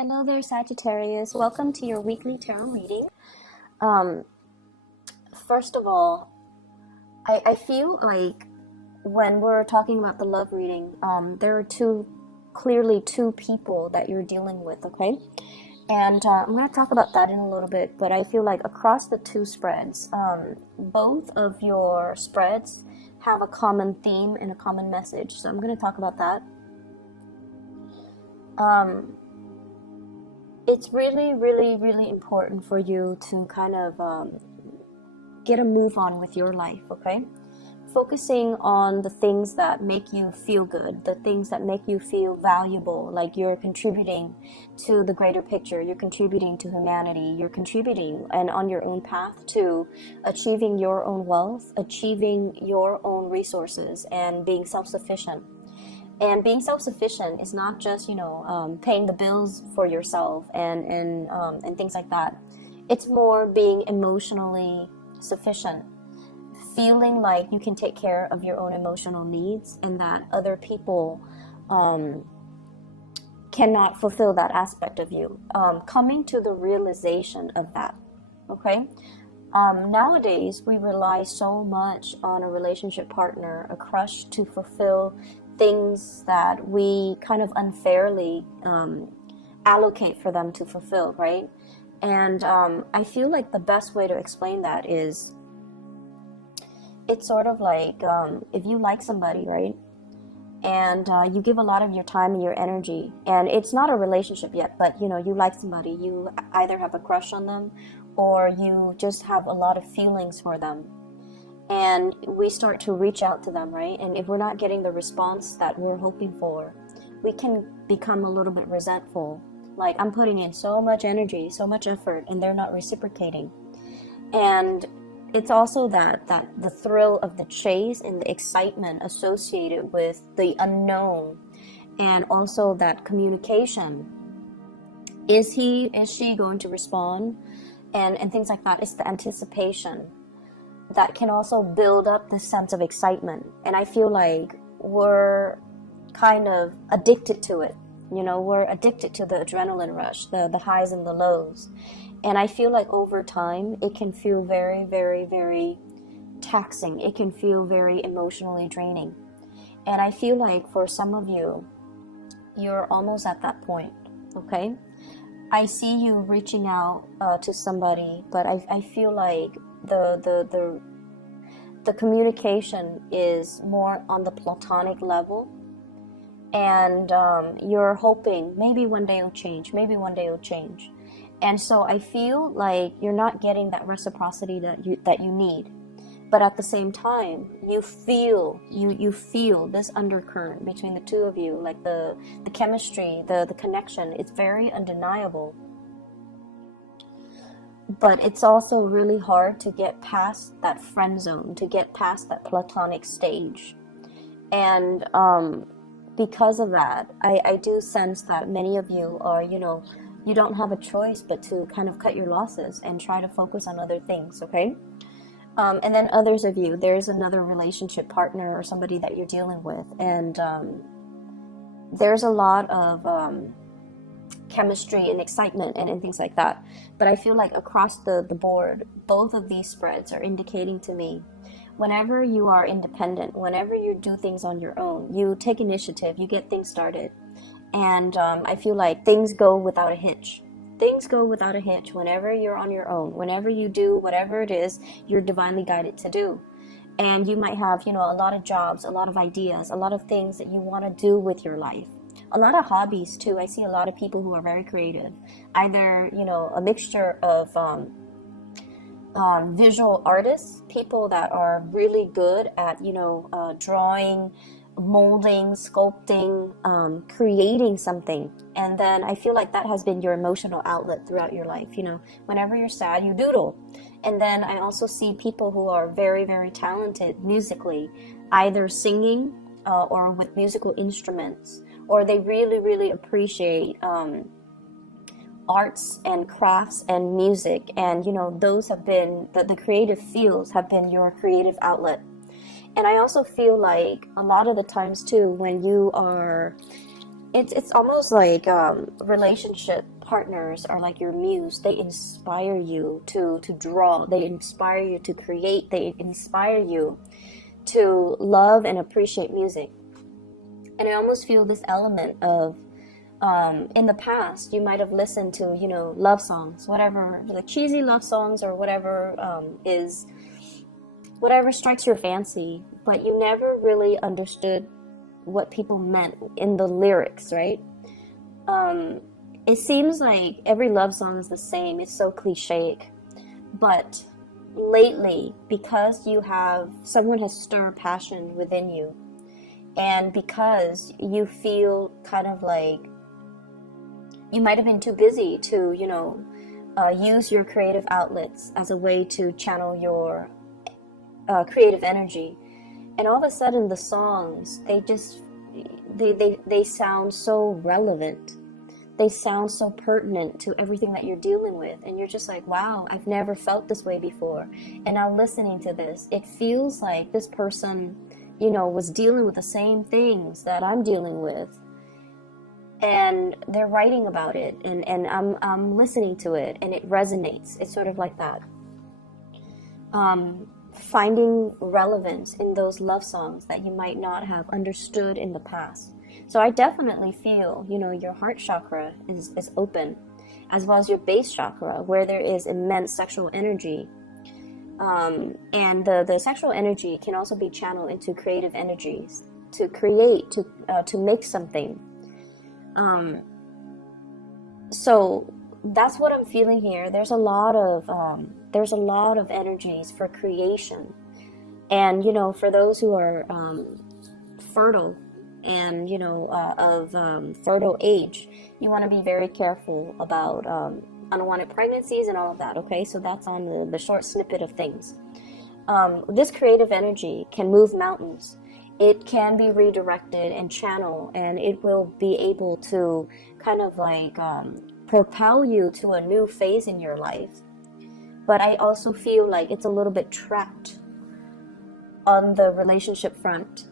Hello there, Sagittarius. Welcome to your weekly tarot reading. Um, First of all, I feel like when we're talking about the love reading, there are clearly two people that you're dealing with, okay? And I'm going to talk about that in a little bit, but I feel like across the two spreads, both of your spreads have a common theme and a common message. So I'm going to talk about that. It's really, really, really important for you to kind of get a move on with your life, okay? Focusing on the things that make you feel good, the things that make you feel valuable, like you're contributing to the greater picture, you're contributing to humanity, you're contributing and on your own path to achieving your own wealth, achieving your own resources, and being self-sufficient. And being self-sufficient is not just, paying the bills for yourself and things like that. It's more being emotionally sufficient, feeling like you can take care of your own emotional needs and that other people cannot fulfill that aspect of you. Coming to the realization of that, okay? Nowadays, we rely so much on a relationship partner, a crush, to fulfill things that we kind of unfairly allocate for them to fulfill, right? And I feel like the best way to explain that is, it's sort of like if you like somebody, right? And you give a lot of your time and your energy, and it's not a relationship yet, but you like somebody, you either have a crush on them or you just have a lot of feelings for them. And we start to reach out to them, right? And if we're not getting the response that we're hoping for, we can become a little bit resentful. Like, I'm putting in so much energy, so much effort, and they're not reciprocating. And it's also that the thrill of the chase and the excitement associated with the unknown, and also that communication. Is she going to respond? And things like that. It's the anticipation that can also build up this sense of excitement. And I feel like we're kind of addicted to it. We're addicted to the adrenaline rush, the highs and the lows. And I feel like over time, it can feel very, very, very taxing. It can feel very emotionally draining. And I feel like for some of you, you're almost at that point, okay? I see you reaching out to somebody, but I feel like the communication is more on the platonic level, and you're hoping maybe one day it'll change, and so I feel like you're not getting that reciprocity that you need. But at the same time, you feel this undercurrent between the two of you, like the chemistry, the connection. It's very undeniable. But it's also really hard to get past that friend zone, to get past that platonic stage. And because of that, I do sense that many of you are, you don't have a choice but to kind of cut your losses and try to focus on other things, okay? And then others of you, there's another relationship partner or somebody that you're dealing with, and there's a lot of chemistry and excitement and things like that. But I feel like across the board, both of these spreads are indicating to me, whenever you are independent, whenever you do things on your own, you take initiative, you get things started. And I feel like things go without a hitch. Things go without a hitch whenever you're on your own. Whenever you do whatever it is you're divinely guided to do. And you might have, a lot of jobs, a lot of ideas, a lot of things that you want to do with your life. A lot of hobbies too. I see a lot of people who are very creative. Either, a mixture of visual artists, people that are really good at, drawing, molding, sculpting, creating something. And then I feel like that has been your emotional outlet throughout your life. Whenever you're sad, you doodle. And then I also see people who are very, very talented musically, either singing or with musical instruments, or they really, really appreciate arts and crafts and music. And, those have been, the creative fields have been your creative outlet. And I also feel like a lot of the times too, when you are it's almost like relationship partners are like your muse. They inspire you to draw. They inspire you to create. They inspire you to love and appreciate music. And I almost feel this element of in the past you might have listened to, you know, love songs, whatever, the cheesy love songs or whatever is whatever strikes your fancy, but you never really understood what people meant in the lyrics, right? It seems like every love song is the same. It's so cliche, but lately, because you have someone has stirred passion within you, and because you feel kind of like you might have been too busy to, you know, use your creative outlets as a way to channel your creative energy, and all of a sudden the songs, they sound so relevant. They sound so pertinent to everything that you're dealing with, and you're just like, wow, I've never felt this way before. And now listening to this, it feels like this person, you know, was dealing with the same things that I'm dealing with, and they're writing about it, and I'm listening to it, and it resonates. It's sort of like that. Finding relevance in those love songs that you might not have understood in the past. So I definitely feel, you know, your heart chakra is open, as well as your base chakra, where there is immense sexual energy. And the sexual energy can also be channeled into creative energies, to create, to make something. So that's what I'm feeling here. There's a lot of energies for creation, and you know, for those who are fertile and you know of fertile age, you want to be very careful about unwanted pregnancies and all of that. Okay, so that's on the short snippet of things. This creative energy can move mountains. It can be redirected and channeled, and it will be able to kind of like propel you to a new phase in your life. But I also feel like it's a little bit trapped on the relationship front.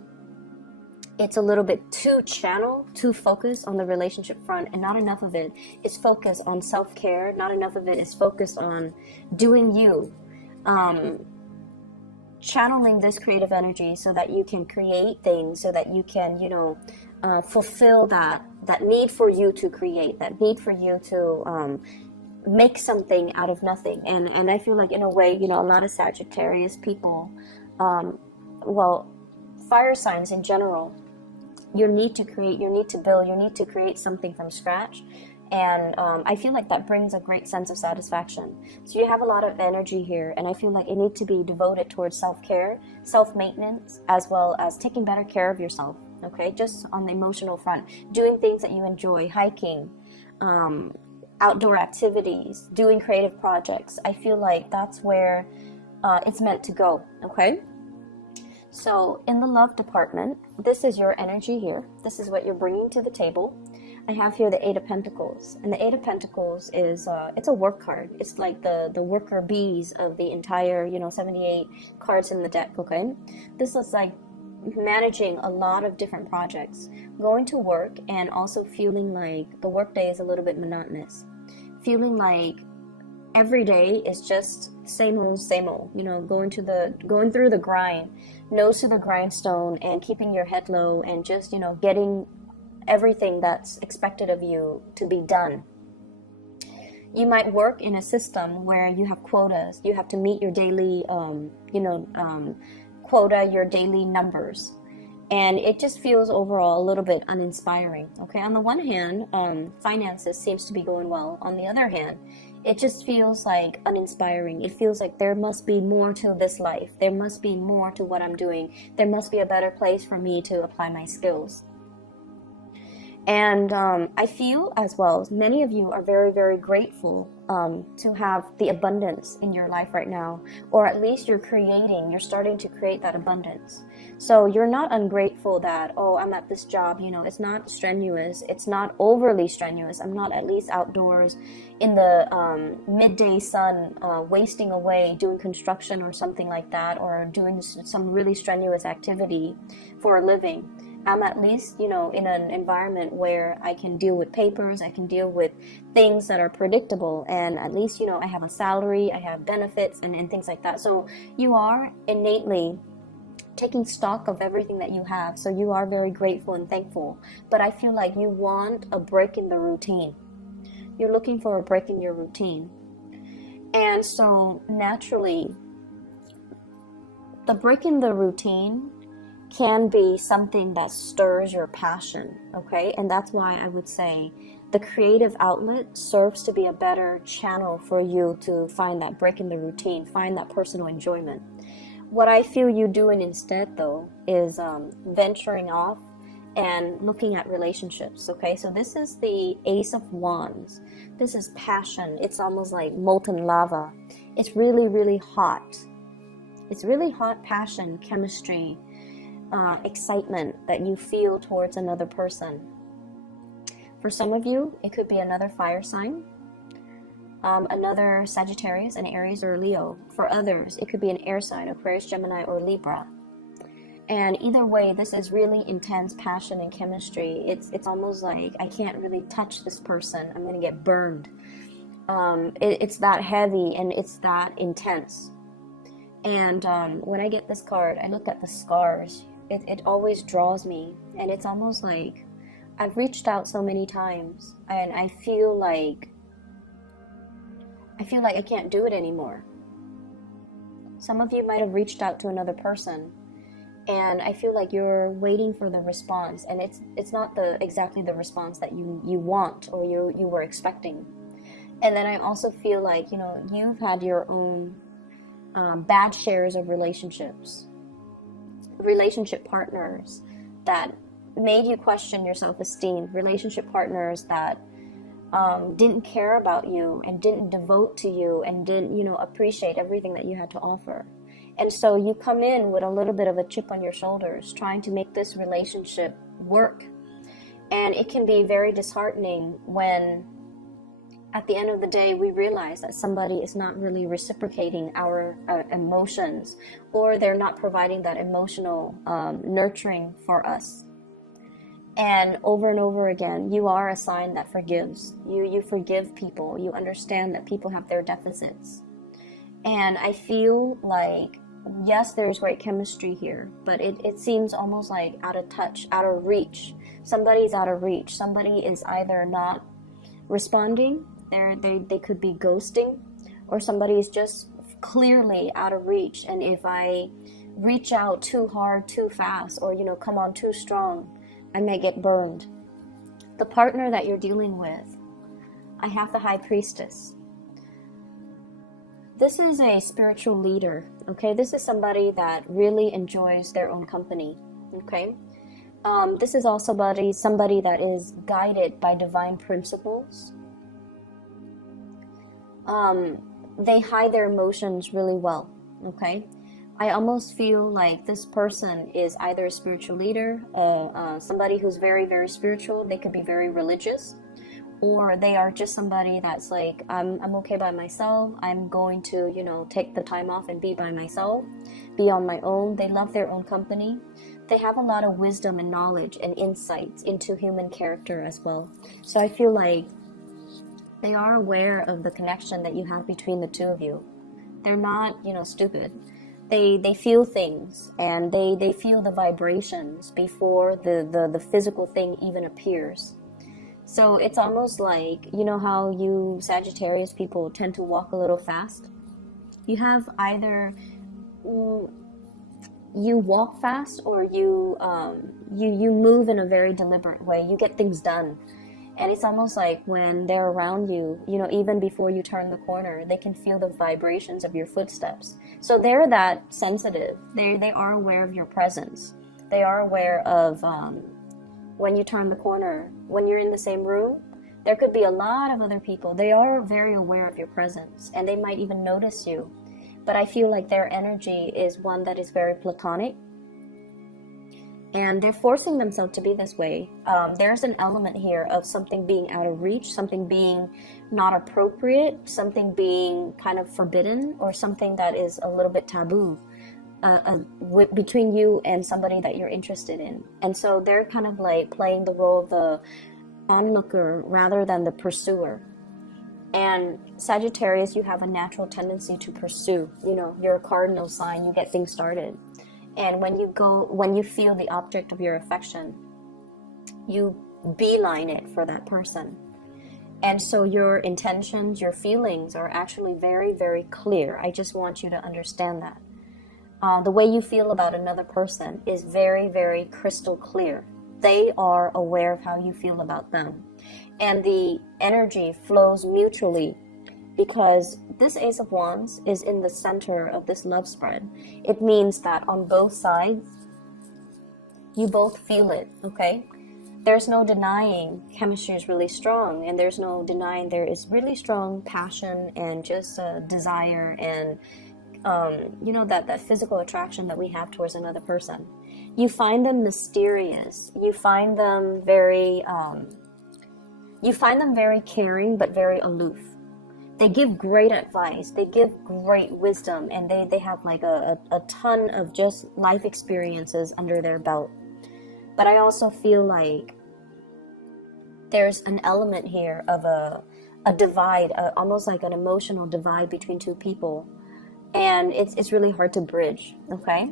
It's a little bit too channeled, too focused on the relationship front, and not enough of it is focused on self-care. Not enough of it is focused on doing you. Channeling this creative energy so that you can create things, so that you can, you know, fulfill that need for you to create, that need for you to make something out of nothing. And I feel like in a way, you know, a lot of Sagittarius people, well, fire signs in general, you need to create, you need to build, you need to create something from scratch. And I feel like that brings a great sense of satisfaction. So you have a lot of energy here, and I feel like it needs to be devoted towards self-care, self-maintenance, as well as taking better care of yourself, okay? Just on the emotional front, doing things that you enjoy, hiking, outdoor activities, doing creative projects. I feel like that's where it's meant to go, okay? So in the love department, this is your energy here. This is what you're bringing to the table. I have here the Eight of Pentacles, and the Eight of Pentacles is it's a work card. It's like the worker bees of the entire, you know, 78 cards in the deck. Okay, this is like managing a lot of different projects, going to work, and also feeling like the workday is a little bit monotonous, feeling like every day is just same old, you know, going through the grind, nose to the grindstone, and keeping your head low, and just, you know, getting everything that's expected of you to be done. You might work in a system where you have quotas. You have to meet your daily, quota, your daily numbers. And it just feels overall a little bit uninspiring. Okay, on the one hand, finances seems to be going well. On the other hand, it just feels like uninspiring. It feels like there must be more to this life. There must be more to what I'm doing. There must be a better place for me to apply my skills. And I feel as well, many of you are very, very grateful to have the abundance in your life right now, or at least you're starting to create that abundance. So you're not ungrateful that, oh, I'm at this job, you know, it's not strenuous, it's not overly strenuous, I'm not at least outdoors in the midday sun wasting away doing construction or something like that, or doing some really strenuous activity for a living. I'm at least, you know, in an environment where I can deal with papers, I can deal with things that are predictable, and at least, you know, I have a salary, I have benefits, and things like that. So you are innately taking stock of everything that you have. So you are very grateful and thankful. But I feel like you want a break in the routine. You're looking for a break in your routine. And so naturally, the break in the routine can be something that stirs your passion, okay? And that's why I would say the creative outlet serves to be a better channel for you to find that break in the routine, find that personal enjoyment. What I feel you doing instead, though, is venturing off and looking at relationships, okay? So this is the Ace of Wands. This is passion. It's almost like molten lava. It's really, really hot. It's really hot passion, chemistry, excitement that you feel towards another person. For some of you, it could be another fire sign, another Sagittarius, an Aries, or Leo. For others, it could be an air sign, Aquarius, Gemini, or Libra. And either way, this is really intense passion and chemistry. It's almost like I can't really touch this person. I'm going to get burned. It's that heavy and it's that intense. And when I get this card, I look at the scars. It always draws me. And it's almost like I've reached out so many times. And I feel like I can't do it anymore. Some of you might have reached out to another person, and I feel like you're waiting for the response, and it's not exactly the response that you want or you were expecting. And then I also feel like, you know, you've had your own bad shares of relationships, relationship partners that made you question your self-esteem, relationship partners that didn't care about you and didn't devote to you and didn't, you know, appreciate everything that you had to offer. And so you come in with a little bit of a chip on your shoulders, trying to make this relationship work. And it can be very disheartening when, at the end of the day, we realize that somebody is not really reciprocating our emotions, or they're not providing that emotional nurturing for us. And over again, you are a sign that forgives. You forgive people. You understand that people have their deficits. And I feel like, yes, there's great chemistry here, but it seems almost like out of touch, out of reach. Somebody's out of reach. Somebody is either not responding, they could be ghosting, or somebody is just clearly out of reach. And if I reach out too hard, too fast, or, you know, come on too strong, I may get burned. The partner that you're dealing with, I have the High Priestess. This is a spiritual leader, okay? This is somebody that really enjoys their own company, okay? This is also somebody that is guided by divine principles. They hide their emotions really well, okay? I almost feel like this person is either a spiritual leader, somebody who's very, very spiritual. They could be very religious, or they are just somebody that's like, I'm okay by myself. I'm going to, you know, take the time off and be by myself, be on my own. They love their own company. They have a lot of wisdom and knowledge and insights into human character as well. So I feel like they are aware of the connection that you have between the two of you. They're not, you know, stupid. They feel things, and they feel the vibrations before the physical thing even appears. So it's almost like, you know how you Sagittarius people tend to walk a little fast? You have either you walk fast, or you move in a very deliberate way. You get things done. And it's almost like when they're around you, you know, even before you turn the corner, they can feel the vibrations of your footsteps. So they're that sensitive. They are aware of your presence. They are aware of when you turn the corner, when you're in the same room, there could be a lot of other people. They are very aware of your presence, and they might even notice you. But I feel like their energy is one that is very platonic. And they're forcing themselves to be this way. There's an element here of something being out of reach, something being not appropriate, something being kind of forbidden, or something that is a little bit taboo. between you and somebody that you're interested in. And so they're kind of like playing the role of the onlooker rather than the pursuer. And Sagittarius, you have a natural tendency to pursue. You know, you're a cardinal sign, you get things started. And when you feel the object of your affection, you beeline it for that person. And so your intentions, your feelings are actually very, very clear. I just want you to understand that. The way you feel about another person is very, very crystal clear. They are aware of how you feel about them. And the energy flows mutually, because this Ace of Wands is in the center of this love spread. It means that on both sides, you both feel it, okay? There's no denying chemistry is really strong, and there's no denying there is really strong passion and just desire and, you know, that physical attraction that we have towards another person. You find them mysterious. You find them very caring, but very aloof. They give great advice. They give great wisdom, and they have like a ton of just life experiences under their belt. But I also feel like there's an element here of a divide, almost like an emotional divide between two people. And it's really hard to bridge, okay?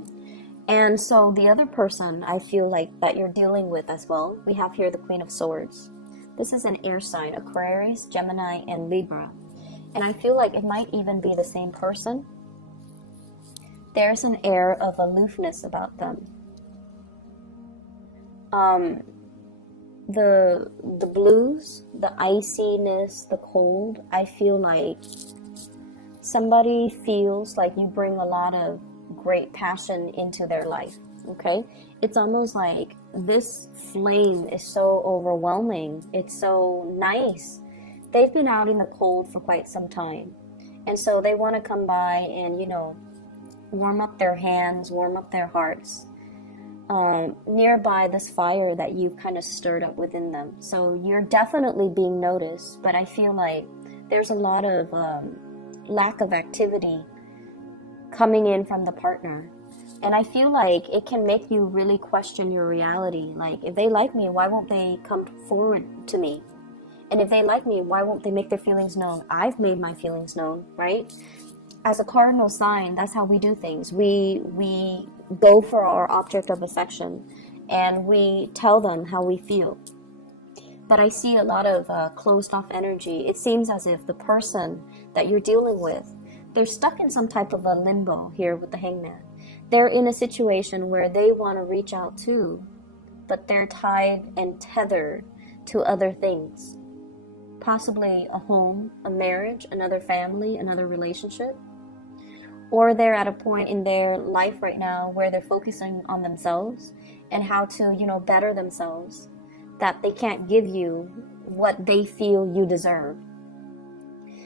And so the other person I feel like that you're dealing with as well, we have here the Queen of Swords. This is an air sign, Aquarius, Gemini, and Libra. And I feel like it might even be the same person. There's an air of aloofness about them. The blues, the iciness, the cold, I feel like somebody feels like you bring a lot of great passion into their life, okay? It's almost like this flame is so overwhelming. It's so nice. They've been out in the cold for quite some time. And so they want to come by and, you know, warm up their hands, warm up their hearts. Nearby this fire that you've kind of stirred up within them. So you're definitely being noticed, but I feel like there's a lot of lack of activity coming in from the partner. And I feel like it can make you really question your reality. Like, if they like me, why won't they come forward to me? And if they like me, why won't they make their feelings known? I've made my feelings known, right? As a cardinal sign, that's how we do things. We go for our object of affection, and we tell them how we feel. But I see a lot of closed off energy. It seems as if the person that you're dealing with, they're stuck in some type of a limbo here with the Hangman. They're in a situation where they want to reach out too, but they're tied and tethered to other things. Possibly a home, a marriage, another family, another relationship. Or they're at a point in their life right now where they're focusing on themselves and how to, you know, better themselves, that they can't give you what they feel you deserve.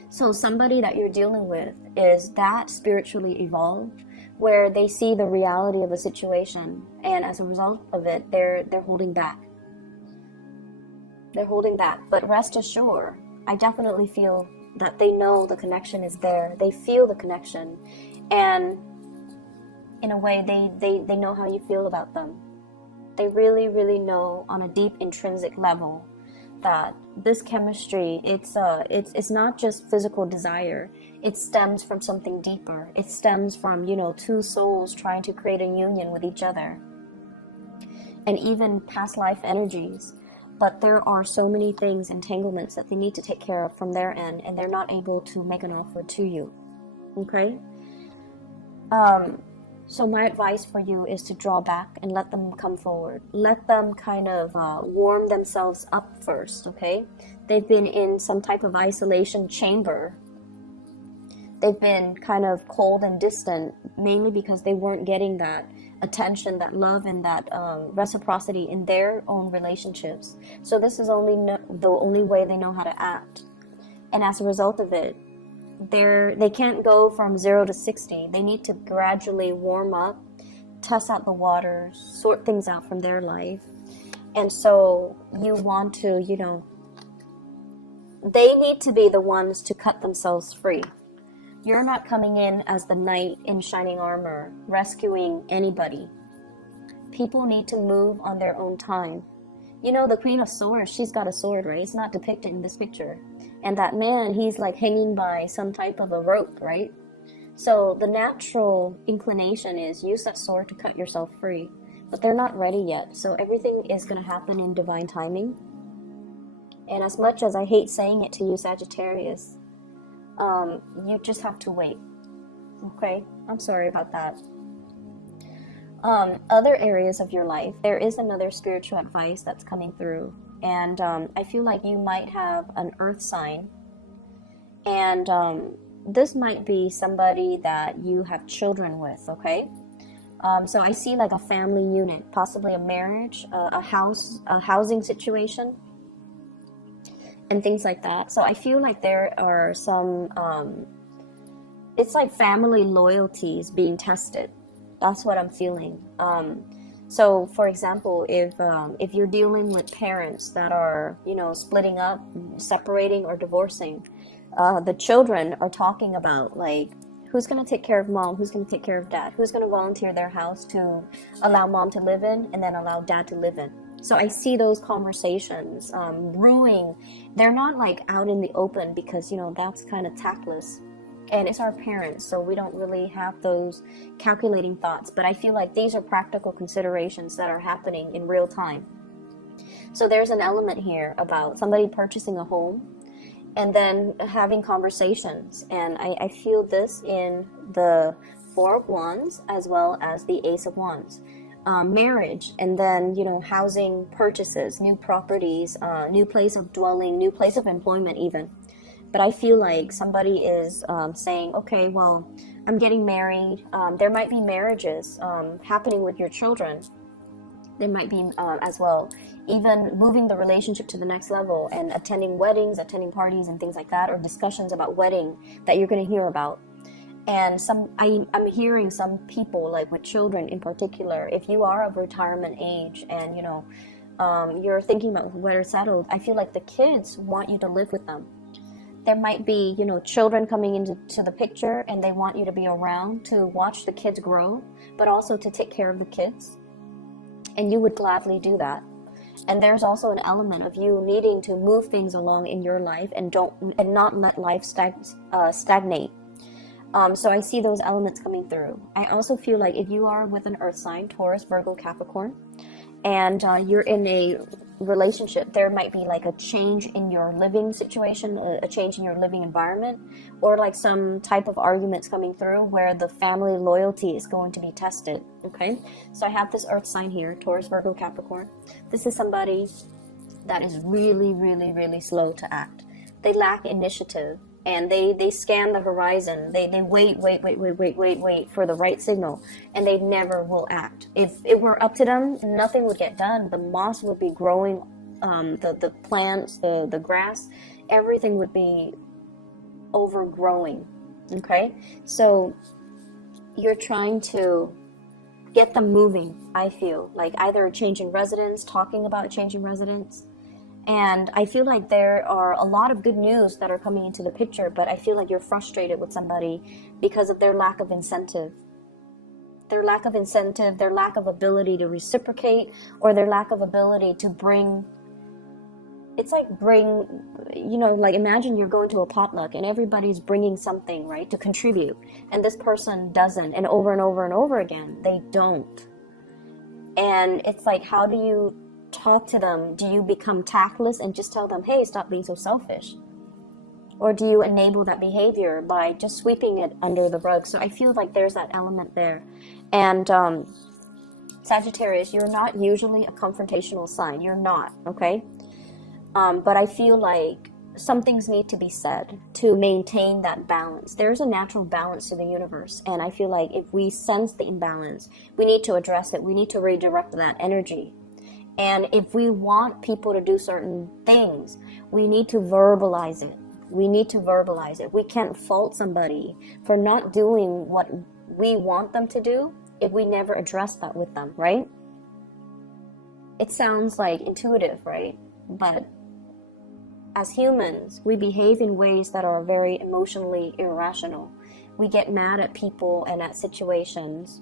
So somebody that you're dealing with is that spiritually evolved, where they see the reality of a situation, and as a result of it, they're holding back. They're holding back. But rest assured, I definitely feel that they know the connection is there. They feel the connection. And in a way, they know how you feel about them. They really, really know on a deep intrinsic level that this chemistry, it's not just physical desire. It stems from something deeper. It stems from, you know, two souls trying to create a union with each other. And even past life energies. But there are so many things, entanglements that they need to take care of from their end, and they're not able to make an offer to you. Okay? So my advice for you is to draw back and let them come forward. Let them kind of warm themselves up first, okay? They've been in some type of isolation chamber. They've been kind of cold and distant, mainly because they weren't getting that attention, that love, and that reciprocity in their own relationships. So this is the only way they know how to act. And as a result of it, they can't go from 0 to 60. They need to gradually warm up, test out the waters, sort things out from their life. And so you want to, you know, they need to be the ones to cut themselves free. You're not coming in as the knight in shining armor, rescuing anybody. People need to move on their own time. You know, the Queen of Swords, she's got a sword, right? It's not depicted in this picture. And that man, he's like hanging by some type of a rope, right? So the natural inclination is use that sword to cut yourself free. But they're not ready yet. So everything is going to happen in divine timing. And as much as I hate saying it to you, Sagittarius, you just have to wait. Okay? I'm sorry about that. Other areas of your life, there is another spiritual advice that's coming through. And I feel like you might have an earth sign. And this might be somebody that you have children with, okay? So I see like a family unit, possibly a marriage, a housing situation, and things like that. So I feel like there are some, it's like family loyalties being tested. That's what I'm feeling. So for example, if you're dealing with parents that are, you know, splitting up, separating, or divorcing, the children are talking about like, who's going to take care of mom, who's going to take care of dad, who's going to volunteer their house to allow mom to live in and then allow dad to live in. So I see those conversations brewing. They're not like out in the open because, you know, that's kind of tactless. And it's our parents, so we don't really have those calculating thoughts. But I feel like these are practical considerations that are happening in real time. So there's an element here about somebody purchasing a home and then having conversations. And I feel this in the Four of Wands as well as the Ace of Wands. Marriage, and then, you know, housing purchases, new properties, new place of dwelling, new place of employment even. But I feel like somebody is saying, okay, well, I'm getting married. There might be marriages happening with your children. There might be as well, even moving the relationship to the next level and attending weddings, attending parties and things like that, or discussions about wedding that you're going to hear about. And I'm hearing some people, like with children in particular, if you are of retirement age and, you know, you're thinking about where it's settled, I feel like the kids want you to live with them. There might be, you know, children coming into the picture and they want you to be around to watch the kids grow, but also to take care of the kids. And you would gladly do that. And there's also an element of you needing to move things along in your life and not let life stagnate. So I see those elements coming through. I also feel like if you are with an earth sign, Taurus, Virgo, Capricorn, and you're in a relationship, there might be like a change in your living situation, a change in your living environment, or like some type of arguments coming through where the family loyalty is going to be tested. Okay, so I have this earth sign here, Taurus, Virgo, Capricorn. This is somebody that is really, really, really slow to act. They lack initiative. And they scan the horizon. They wait for the right signal, and they never will act. If it were up to them, nothing would get done. The moss would be growing, the plants, the grass, everything would be overgrowing. Okay, so you're trying to get them moving. I feel like either changing residence, talking about changing residence. And I feel like there are a lot of good news that are coming into the picture, but I feel like you're frustrated with somebody because of their lack of incentive. Their lack of incentive, their lack of ability to reciprocate, or their lack of ability to bring, you know, like imagine you're going to a potluck and everybody's bringing something, right, to contribute. And this person doesn't, and over and over and over again, they don't. And it's like, how do you talk to them? Do you become tactless and just tell them, hey, stop being so selfish? Or do you enable that behavior by just sweeping it under the rug? So I feel like there's that element there. And Sagittarius, you're not usually a confrontational sign. You're not, okay? But I feel like some things need to be said to maintain that balance. There's a natural balance to the universe. And I feel like if we sense the imbalance, we need to address it. We need to redirect that energy. And if we want people to do certain things, we need to verbalize it. We need to verbalize it. We can't fault somebody for not doing what we want them to do if we never address that with them, right? It sounds like intuitive, right? But as humans, we behave in ways that are very emotionally irrational. we get mad at people and at situations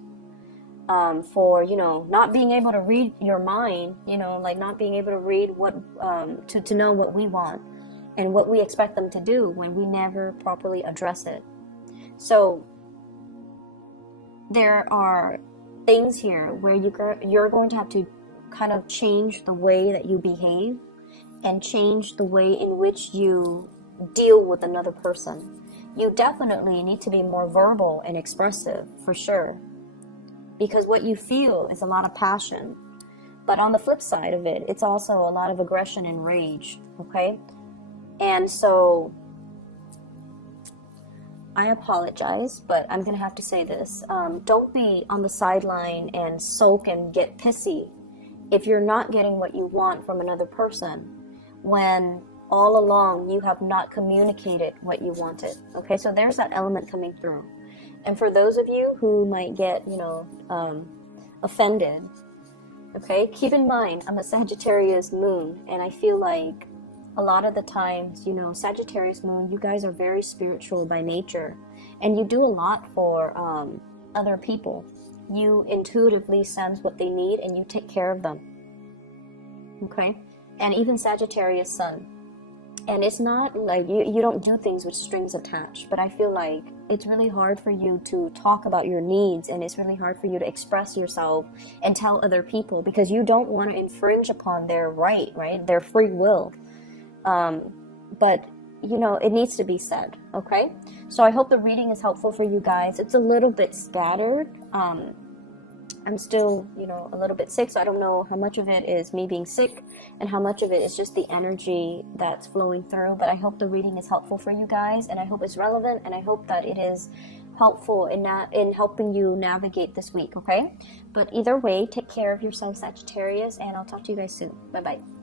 for, you know, not being able to read your mind, you know, like not being able to read what, to know what we want and what we expect them to do when we never properly address it. So there are things here where you're going to have to kind of change the way that you behave and change the way in which you deal with another person. You definitely need to be more verbal and expressive, for sure, because what you feel is a lot of passion. But on the flip side of it, it's also a lot of aggression and rage, okay? And so I apologize, but I'm going to have to say this. Don't be on the sideline and sulk and get pissy if you're not getting what you want from another person when all along you have not communicated what you wanted. Okay, so there's that element coming through. And for those of you who might get, you know, offended, okay, keep in mind, I'm a Sagittarius moon, and I feel like a lot of the times, you know, Sagittarius moon, you guys are very spiritual by nature, and you do a lot for other people. You intuitively sense what they need, and you take care of them, okay? And even Sagittarius sun. And it's not like you don't do things with strings attached, but I feel like it's really hard for you to talk about your needs, and it's really hard for you to express yourself and tell other people because you don't want to infringe upon their right, their free will. But you know, it needs to be said, okay? So I hope the reading is helpful for you guys. It's a little bit scattered. I'm still, you know, a little bit sick, so I don't know how much of it is me being sick and how much of it is just the energy that's flowing through. But I hope the reading is helpful for you guys, and I hope it's relevant, and I hope that it is helpful in helping you navigate this week, okay? But either way, take care of yourself, Sagittarius, and I'll talk to you guys soon. Bye-bye.